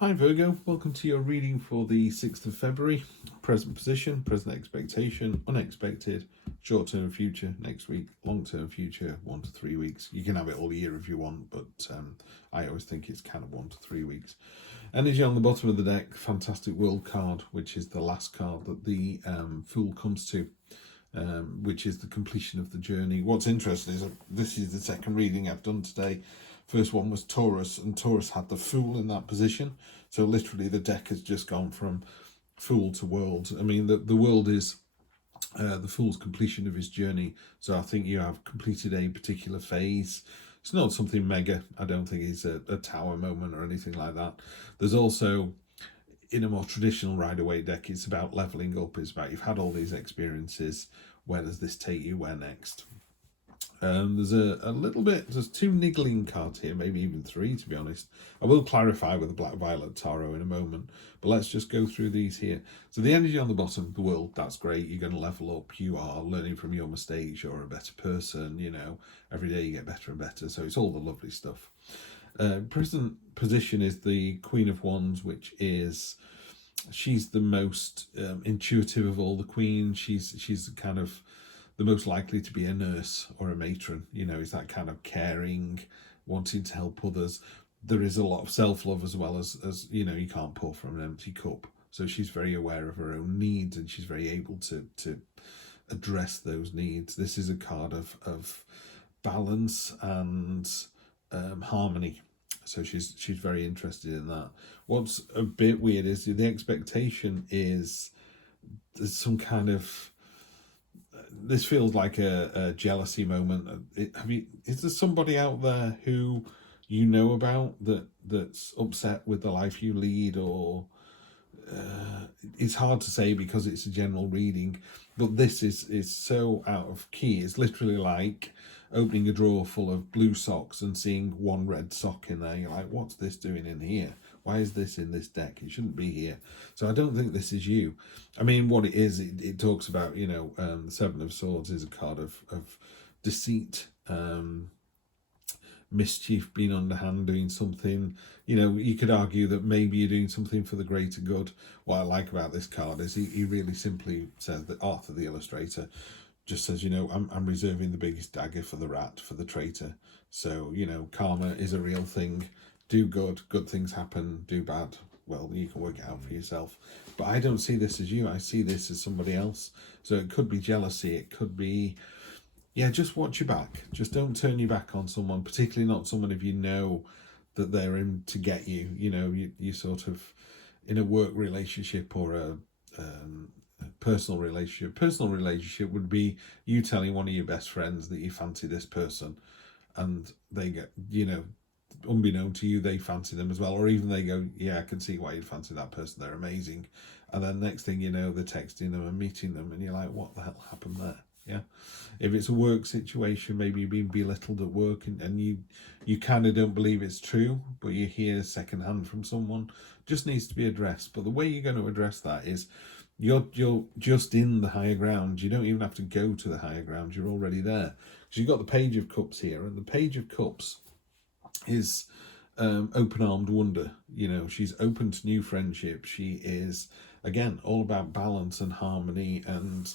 Hi Virgo, welcome to your reading for the 6th of February. Present position, present expectation, unexpected, short-term future next week, long-term future 1 to 3 weeks. You can have it all year if you want, but I always think it's kind of 1 to 3 weeks. Energy on the bottom of the deck, fantastic world card, which is the last card that the Fool comes to, which is the completion of the journey. What's interesting is this is the second reading I've done today. First one was Taurus, and Taurus had the Fool in that position. So literally the deck has just gone from Fool to World. I mean, the World is the Fool's completion of his journey. So I think you have completed a particular phase. It's not something mega. I don't think it's a tower moment or anything like that. There's also, in a more traditional Rider-Waite deck, it's about leveling up. It's about you've had all these experiences. Where does this take you? Where next? There's a little bit, there's 2 niggling cards here, maybe even 3 to be honest. I will clarify with the Black Violet Tarot in a moment, but let's just go through these here. So the energy on the bottom, the World, that's great. You're going to level up. You are learning from your mistakes. You're a better person, you know. Every day you get better and better. So it's all the lovely stuff. Present position is the Queen of Wands, which is, she's the most intuitive of all the queens. She's kind of the most likely to be a nurse or a matron, you know, is that kind of caring, wanting to help others. There is a lot of self-love as well as you know, you can't pour from an empty cup. So she's very aware of her own needs and she's very able to address those needs. This is a card of balance and harmony. So she's very interested in that. What's a bit weird is the expectation is there's some kind of, this feels like a jealousy moment. Is there somebody out there who you know about that's upset with the life you lead, or it's hard to say because it's a general reading, but this is so out of key. It's literally like opening a drawer full of blue socks and seeing one red sock in there. You're like, what's this doing in here? Why is this in this deck? It shouldn't be here. So I don't think this is you. I mean, what it is, it talks about, you know, the Seven of Swords is a card of deceit, mischief, being underhand, doing something. You know, you could argue that maybe you're doing something for the greater good. What I like about this card is he really simply says that Arthur, the illustrator, just says, you know, I'm reserving the biggest dagger for the rat, for the traitor. So, you know, karma is a real thing. Do good, good things happen. Do bad, well, you can work it out for yourself. But I don't see this as you. I see this as somebody else. So it could be jealousy. It could be, yeah, just watch your back. Just don't turn your back on someone, particularly not someone if you know that they're in to get you. You know, you sort of in a work relationship or a personal relationship. Personal relationship would be you telling one of your best friends that you fancy this person, and they get, you know, unbeknown to you, they fancy them as well, or even they go, yeah, I can see why you'd fancy that person, they're amazing, and then next thing you know, they're texting them and meeting them, and you're like, what the hell happened there? Yeah. If it's a work situation, maybe you've been belittled at work and you kind of don't believe it's true, but you hear secondhand from someone, just needs to be addressed. But the way you're going to address that is you're just in the higher ground. You don't even have to go to the higher ground. You're already there. Because you've got the Page of Cups here, and the Page of Cups is open-armed wonder. You know, she's open to new friendship. She is, again, all about balance and harmony, and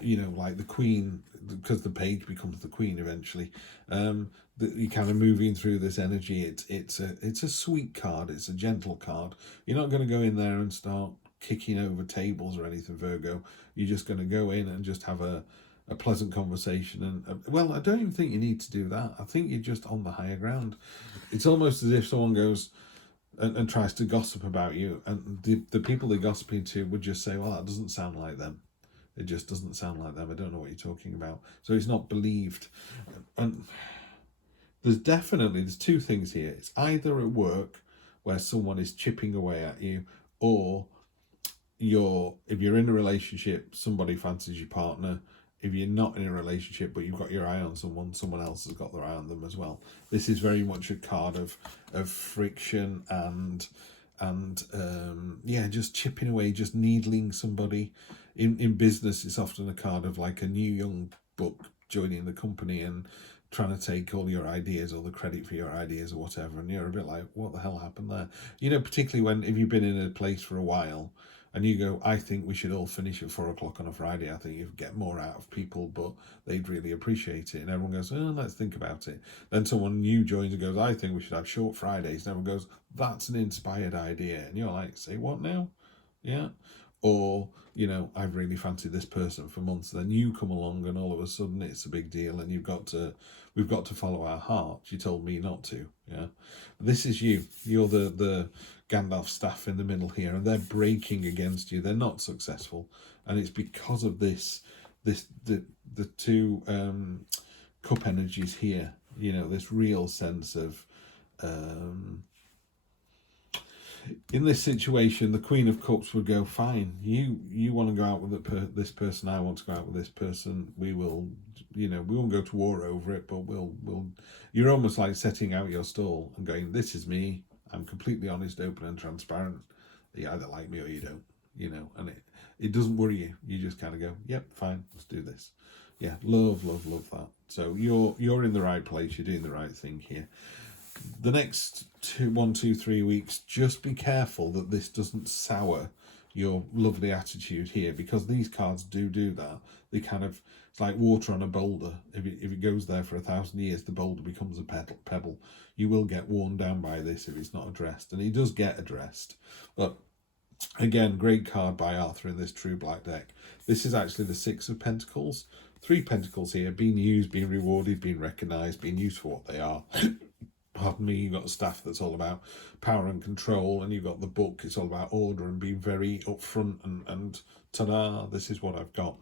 you know, like the queen, because the page becomes the queen eventually. You're kind of moving through this energy. It's a sweet card. It's a gentle card. You're not going to go in there and start kicking over tables or anything, Virgo. You're just going to go in and just have a pleasant conversation. And well, I don't even think you need to do that. I think you're just on the higher ground. It's almost as if someone goes and tries to gossip about you, and the people they're gossiping to would just say, well, that doesn't sound like them. It just doesn't sound like them. I don't know what you're talking about. So it's not believed. And there's 2 things here. It's either at work where someone is chipping away at you, or if you're in a relationship, somebody fancies your partner. If you're not in a relationship but you've got your eye on someone else has got their eye on them as well. This is very much a card of friction and yeah, just chipping away, just needling somebody. In business, it's often a card of like a new young buck joining the company and trying to take all your ideas or the credit for your ideas or whatever, and you're a bit like, what the hell happened there? You know, particularly when, if you've been in a place for a while and you go, I think we should all finish at 4 o'clock on a Friday, I think you'd get more out of people, but they'd really appreciate it. And everyone goes, oh, let's think about it. Then someone new joins and goes, I think we should have short Fridays. And everyone goes, that's an inspired idea. And you're like, say what now? Yeah. Or, you know, I've really fancied this person for months. Then you come along and all of a sudden it's a big deal, and we've got to follow our heart. You told me not to. Yeah. This is you. You're the Gandalf staff in the middle here, and they're breaking against you. They're not successful. And it's because of the two cup energies here, you know, this real sense of in this situation, the Queen of Cups would go, fine, you want to go out with this person, I want to go out with this person, we will, you know, we won't go to war over it, but we'll you're almost like setting out your stall and going, this is me, I'm completely honest, open and transparent. You either like me or you don't, you know, and it doesn't worry you. You just kind of go, yep, fine, let's do this. Yeah, love that. So you're in the right place, you're doing the right thing here. The next 1, 2, 3 weeks, just be careful that this doesn't sour your lovely attitude here, because these cards do that. They kind of, it's like water on a boulder. If it goes there for 1,000 years, the boulder becomes a pebble. You will get worn down by this if it's not addressed, and it does get addressed. But again, great card by Arthur in this True Black deck. This is actually the 6 of Pentacles. 3 Pentacles here, being used, being rewarded, being recognised, being used for what they are. Pardon me, you've got a staff that's all about power and control, and you've got the book, it's all about order and being very upfront and ta-da, this is what I've got.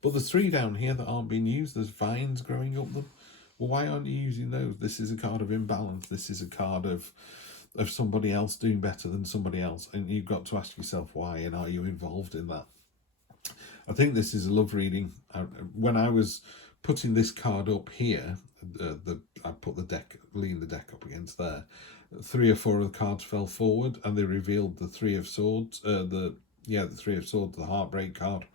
But there's 3 down here that aren't being used. There's vines growing up them. Well, why aren't you using those? This is a card of imbalance. This is a card of somebody else doing better than somebody else, and you've got to ask yourself why, and are you involved in that? I think this is a love reading. When I was putting this card up here, I put the deck, leaned the deck up against there. 3 or 4 of the cards fell forward, and they revealed the 3 of Swords. The 3 of Swords, the Heartbreak card.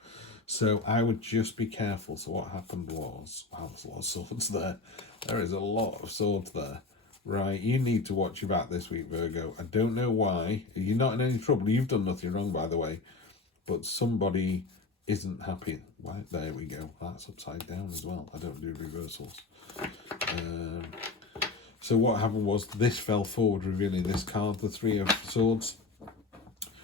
So I would just be careful. So what happened was, wow, there's a lot of swords there. There is a lot of swords there. Right, you need to watch your back this week, Virgo. I don't know why. You're not in any trouble. You've done nothing wrong, by the way. But somebody isn't happy. Right, there we go. That's upside down as well. I don't do reversals. So what happened was this fell forward, revealing this card, the 3 of Swords.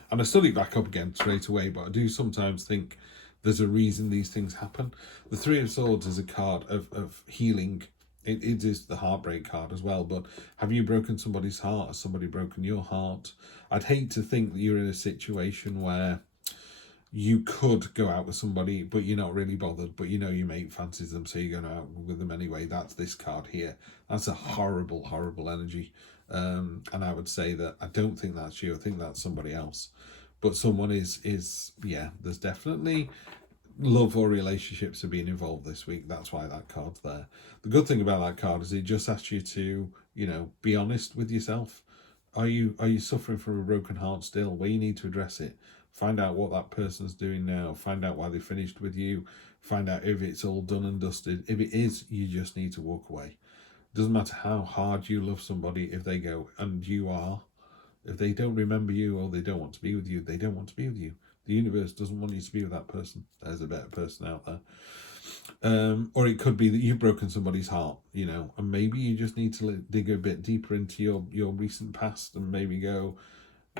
And I stood it back up again straight away, but I do sometimes think there's a reason these things happen. The 3 of Swords is a card of healing. It is the heartbreak card as well, but have you broken somebody's heart? Has somebody broken your heart? I'd hate to think that you're in a situation where you could go out with somebody, but you're not really bothered, but you know your mate fancies them, so you're going out with them anyway. That's this card here. That's a horrible, horrible energy. And I would say that I don't think that's you. I think that's somebody else. But someone is yeah, there's definitely love or relationships are being involved this week. That's why that card's there. The good thing about that card is it just asks you to, you know, be honest with yourself. Are you suffering from a broken heart still? Well, you need to address it. Find out what that person's doing now. Find out why they finished with you. Find out if it's all done and dusted. If it is, you just need to walk away. Doesn't matter how hard you love somebody, if they go, and you are, if they don't remember you or they don't want to be with you, they don't want to be with you. The universe doesn't want you to be with that person. There's a better person out there. Or it could be that you've broken somebody's heart, you know, and maybe you just need to dig a bit deeper into your recent past and maybe go,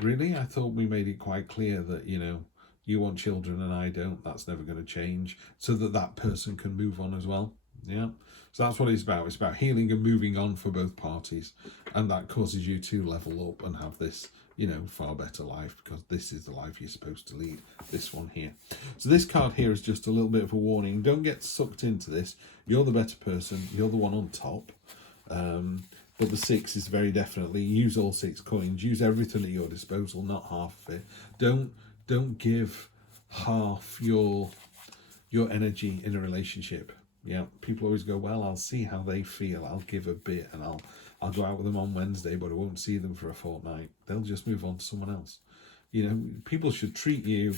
really? I thought we made it quite clear that, you know, you want children and I don't. That's never going to change, so that person can move on as well. Yeah. So that's what it's about. It's about healing and moving on for both parties. And that causes you to level up and have this, you know, far better life, because this is the life you're supposed to lead, this one here. So this card here is just a little bit of a warning. Don't get sucked into this. You're the better person. You're the one on top. But the 6 is very definitely use all 6 coins. Use everything at your disposal, not half of it. Don't give half your energy in a relationship. Yeah, people always go, well, I'll see how they feel. I'll give a bit, and I'll go out with them on Wednesday, but I won't see them for a fortnight. They'll just move on to someone else. You know, people should treat you.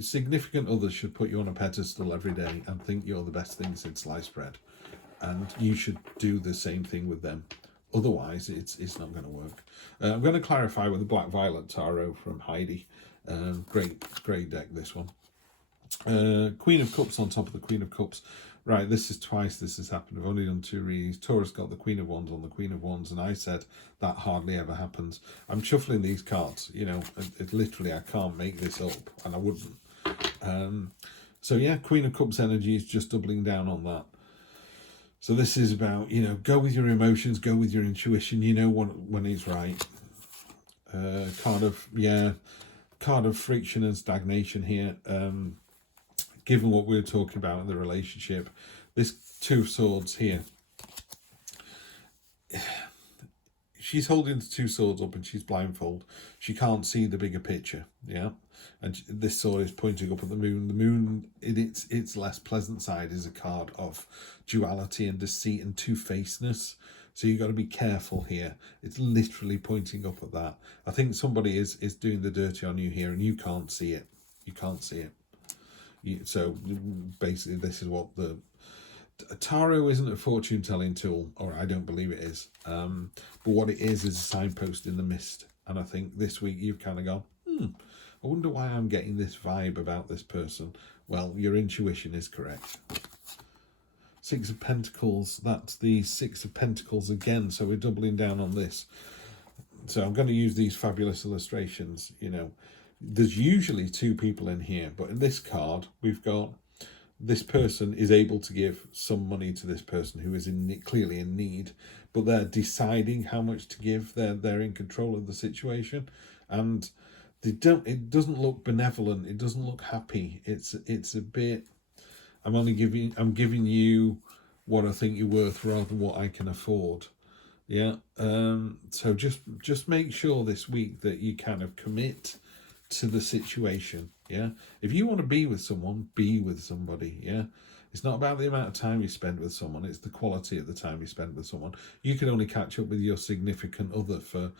Significant others should put you on a pedestal every day and think you're the best thing since sliced bread. and you should do the same thing with them. Otherwise, it's not going to work. I'm going to clarify with the Black Violet Tarot from Heidi. Great deck, this one. Queen of Cups on top of the Queen of Cups. Right, this is twice this has happened. I've only done 2 readings. Taurus got the Queen of Wands on the Queen of Wands, and I said that hardly ever happens. I'm shuffling these cards, you know, literally I can't make this up, and I wouldn't. So yeah, Queen of Cups energy is just doubling down on that. So this is about, you know, go with your emotions, go with your intuition, you know when it's right. Card of friction and stagnation here. Given what we were talking about in the relationship, this 2 of Swords here, she's holding the 2 swords up and she's blindfolded. She can't see the bigger picture, yeah? And this sword is pointing up at the moon. The moon, in its less pleasant side, is a card of duality and deceit and two-facedness. So you've got to be careful here. It's literally pointing up at that. I think somebody is doing the dirty on you here, and you can't see it. You can't see it. So basically, this is what the tarot isn't a fortune telling tool, or I don't believe it is. But what it is a signpost in the mist. And I think this week you've kind of gone, I wonder why I'm getting this vibe about this person. Well, your intuition is correct. 6 of Pentacles, that's the 6 of Pentacles again. So we're doubling down on this. So I'm going to use these fabulous illustrations, you know. There's usually 2 people in here, but in this card, we've got this person is able to give some money to this person who is clearly in need, but they're deciding how much to give. They're in control of the situation, and it doesn't look benevolent. It doesn't look happy. It's a bit. I'm giving you what I think you're worth rather than what I can afford. Yeah. So just make sure this week that you kind of commit to the situation. Yeah, if you want to be with someone, be with somebody. Yeah, it's not about the amount of time you spend with someone, it's the quality of the time you spend with someone. You can only catch up with your significant other for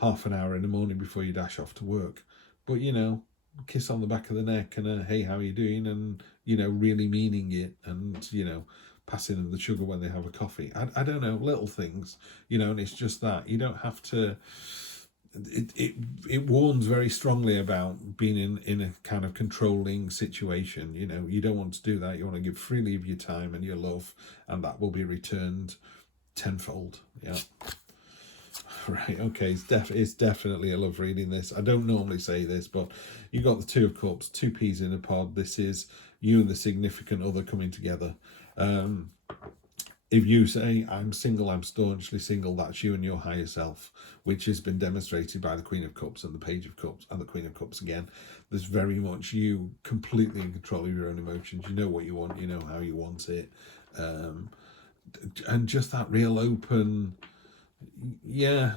half an hour in the morning before you dash off to work, but you know, kiss on the back of the neck and a hey, how are you doing, and you know, really meaning it, and you know, passing them the sugar when they have a coffee. I don't know, little things, you know. And it's just that you don't have to. It warns very strongly about being in a kind of controlling situation. You know, you don't want to do that. You want to give freely of your time and your love, and that will be returned tenfold. Yeah. Right, okay, it's definitely a love reading, this. I don't normally say this, but you got the 2 of Cups, 2 peas in a pod. This is you and the significant other coming together. If you say, I'm single, I'm staunchly single, that's you and your higher self, which has been demonstrated by the Queen of Cups and the Page of Cups and the Queen of Cups again. There's very much you completely in control of your own emotions. You know what you want, you know how you want it. And just that real open... Yeah,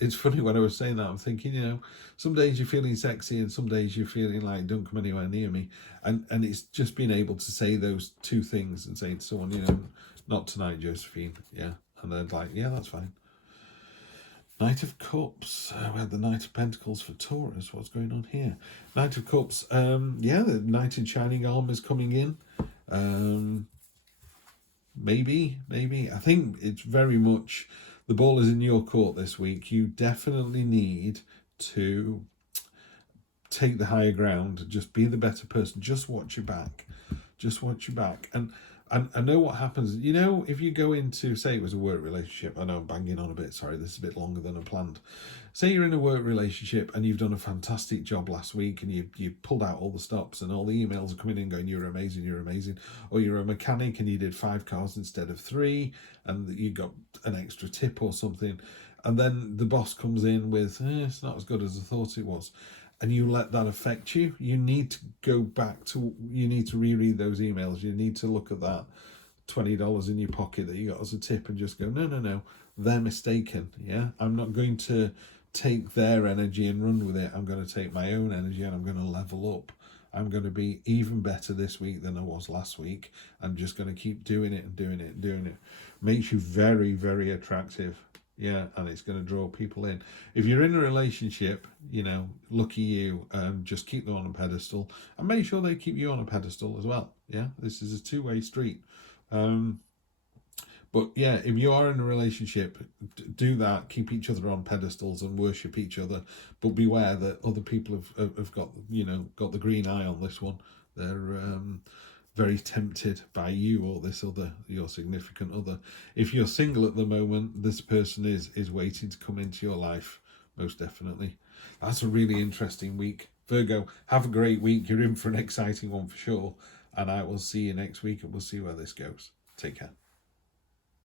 it's funny when I was saying that, I'm thinking, you know, some days you're feeling sexy and some days you're feeling like, don't come anywhere near me. And it's just being able to say those 2 things and saying to someone, you know, not tonight, Josephine. Yeah. And they're like, yeah, that's fine. Knight of Cups. We had the Knight of Pentacles for Taurus. What's going on here? Knight of Cups. Yeah, the Knight in Shining Armour is coming in. Maybe. I think it's very much... The ball is in your court this week. You definitely need to take the higher ground. Just be the better person. Just watch your back. Just watch your back. And I know what happens. You know, if you go into, say it was a work relationship. I know I'm banging on a bit. Sorry, this is a bit longer than I planned. Say you're in a work relationship and you've done a fantastic job last week and you pulled out all the stops and all the emails are coming in going, you're amazing. Or you're a mechanic and you did 5 cars instead of 3 and you got an extra tip or something. And then the boss comes in with, it's not as good as I thought it was. And you let that affect you. You need to go back to, you need to reread those emails. You need to look at that $20 in your pocket that you got as a tip and just go, no, they're mistaken. Yeah, I'm not going to take their energy and run with it. I'm going to take my own energy and I'm going to level up. I'm going to be even better this week than I was last week. I'm just going to keep doing it. Makes you very, very attractive. Yeah, and it's going to draw people in. If you're in a relationship, you know, lucky you, just keep them on a pedestal and make sure they keep you on a pedestal as well. Yeah, this is a 2-way street. But yeah, if you are in a relationship, do that. Keep each other on pedestals and worship each other. But beware that other people have got, you know, got the green eye on this one. They're very tempted by you or this other, your significant other. If you're single at the moment, this person is waiting to come into your life, most definitely. That's a really interesting week. Virgo, have a great week. You're in for an exciting one for sure. And I will see you next week and we'll see where this goes. Take care.